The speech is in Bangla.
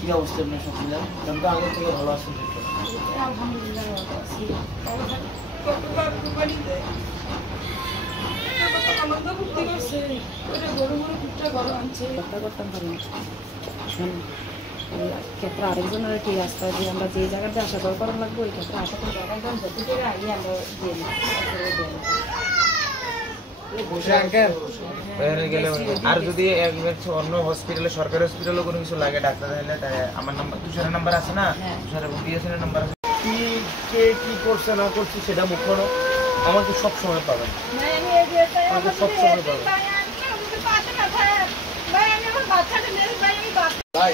কি অবস্থা আপনার সবগুলা? কারণ তো আগের থেকে ভালো আছেন। আলহামদুলিল্লাহ ভালো আছি। ক্ষেত্রে আরেকজনের কি রাস্তা যে আমরা যে জায়গাতে আসা দর করা লাগবো ওই ক্ষেত্রে আসা কোনো জায়গায় যত করে আগে আমরা দিয়ে আর যদি অন্য হসপিটালে সরকারি হসপিটালে কোনো কিছু লাগে ডাক্তার হলে আমার নাম্বার তুষারের নাম্বার আছে না, তুষারের বিএসএনের নাম্বার আছে। কি করছে না করছে সেটা মুখ্য আমাকে সব সময় পাবেন, আমাকে সব সময় পাবেন। ভাই